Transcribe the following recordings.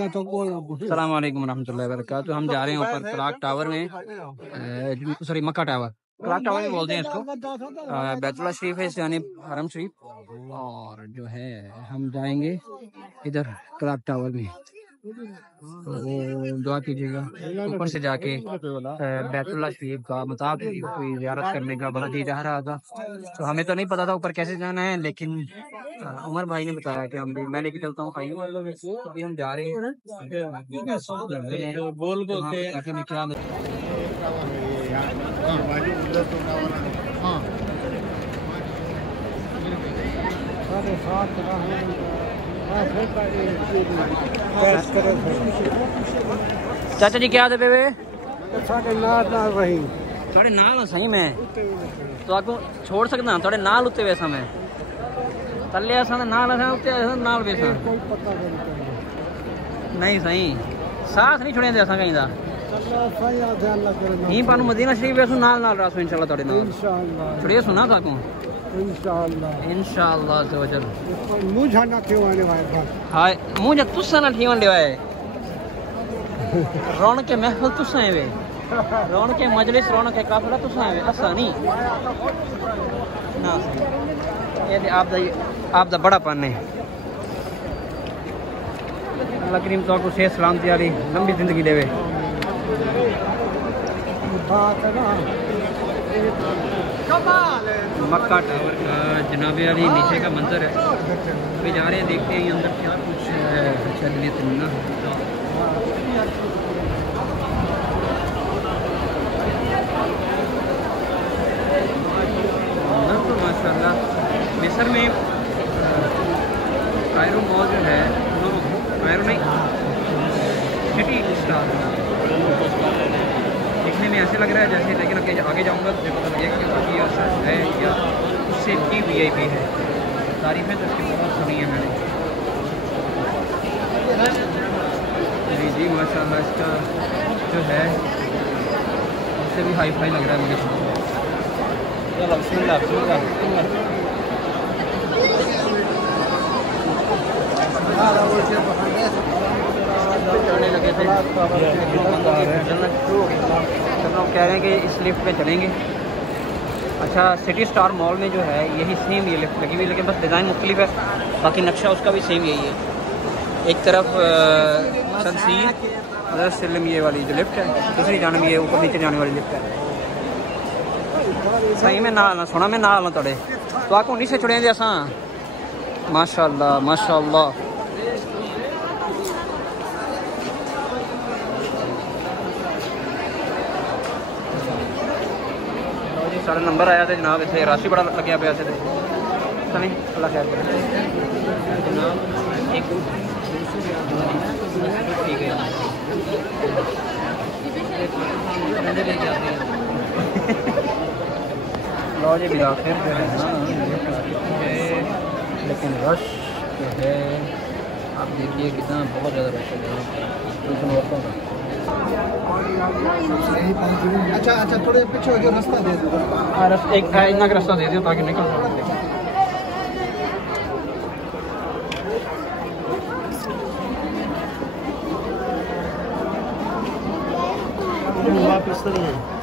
अस्सलाम वालेकुम रहमतुल्लाहि व बरकातहू। हम जा रहे हैं ऊपर क्लॉक टावर में, सॉरी मक्का टावर, क्लॉक टावर भी बोलते हैं इसको। बैतुल्लाह शरीफ है यानी हरम शरीफ, और जो है हम जाएंगे इधर क्लॉक टावर में। तो दुआ कीजिएगा ऊपर से जाके बैतुल्लाह शरीफ का मताब शरीफ की ज़ियारत करने का बड़ा जी चाह रहा था। तो हमें तो नहीं पता था ऊपर कैसे जाना है, लेकिन उमर भाई ने बताया कि हम भी, मैं लेके चलता हूँ भाई। अभी हम जा रहे हैं चाचा जी क्या दे थोड़े नाल सही मैं तो आपको छोड़ सकता थोड़े नाल उत्ते वैसा मैं तले नाल उत्ते नाल वैसा नहीं सही साथ नहीं छोड़े असा कहीं दा ही पानु मदीना शरीफ वैसो नाल नाल रासो इंशाल्लाह तोड़े नाल छोड़िए सुना ताको इंशाल्लाह सवजल मुझे ना क्यों आने वाला हाय मुझे तुसा ना ठीवन लेवाए रौनक के महफिल तुसा है वे रौनक के मजलिस रौनक के काफिला तुसा है वे असा नहीं ना ये आप दा बड़ा पन है। अल्लाह करीम तो को सेहत सलामती वाली लंबी जिंदगी देवे। मक्का टावर का जनाबे वाली नीचे का मंजर है। अभी जा रहे हैं, देखते हैं अंदर क्या कुछ है। चलिए तुमना तो माशाल्लाह मिस्र में कायरो मॉल जो है, कायरो नहीं सिटी स्टार दिखने में ऐसे लग रहा है जैसे, लेकिन आगे जाऊंगा तो पता लगेगा कि बाकी ऐसा है या उससे भी VIP है। तारीफें तो इसकी बहुत सुनी है मैंने। जी जी माशाल्लाह इसका जो है उससे भी हाई फाई लग रहा है मुझे। चढ़ने लगे थे, सब लोग कह रहे हैं कि इस लिफ्ट में चलेंगे। अच्छा सिटी स्टार मॉल में जो है यही सेम ये लिफ्ट लगी हुई, लेकिन बस डिज़ाइन मुख्तलिफ है, बाकी नक्शा उसका भी सेम यही है। एक तरफ तनसीर हज़रत सल्लम ये वाली जो लिफ्ट है, दूसरी जानब ये ऊपर नीचे जाने वाली लिफ्ट है। सही में ना आना सोना में ना आना तोड़े तो आपको उन्हीं से चुड़ेंगे असा। माशाल्लाह माशाल्लाह सारा नंबर आया था जनाब, इसे राशि बड़ा लगे पे ऐसे थे नहीं। अल्लाह खैर करे जनाब। एक ठीक है लो जी भी आखिर जो है ना, लेकिन रश जो है आप देखिए कितना बहुत ज़्यादा रश है औरतों का। अच्छा अच्छा थोड़े पीछे जो रास्ता दे दो, एक इतना का रास्ता दे दो ताकि निकल जाए।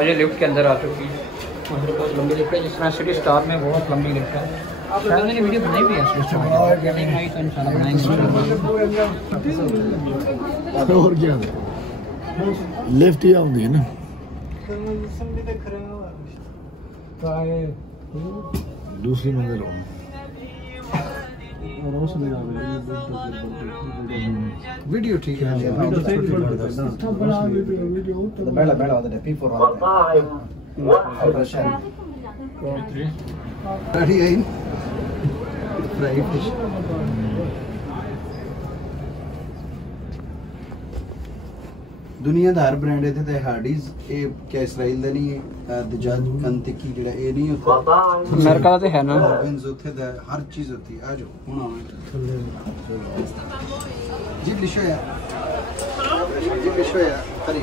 ये लिफ्ट के अंदर आ चुकी है। बहुत लंबी लिफ्ट है, जिस तरह सिटी स्टार में बहुत लंबी लिफ्ट है। शायद मैंने वीडियो बनाई भी है तो इंशाल्लाह बनाएंगे। और क्या लिफ्ट ही आती है ना, दूसरी मंजिल वीडियो ठीक है। दुनिया का हर ब्रांड है ते हार्डीज ये क्या इसराइल दा नहीं है दजाज कंतिकी जेड़ा ये नहीं होता अमेरिका दा ते है ना बेंज उथे दा हर चीज होती है। आ जाओ हुन जी लिशो या करी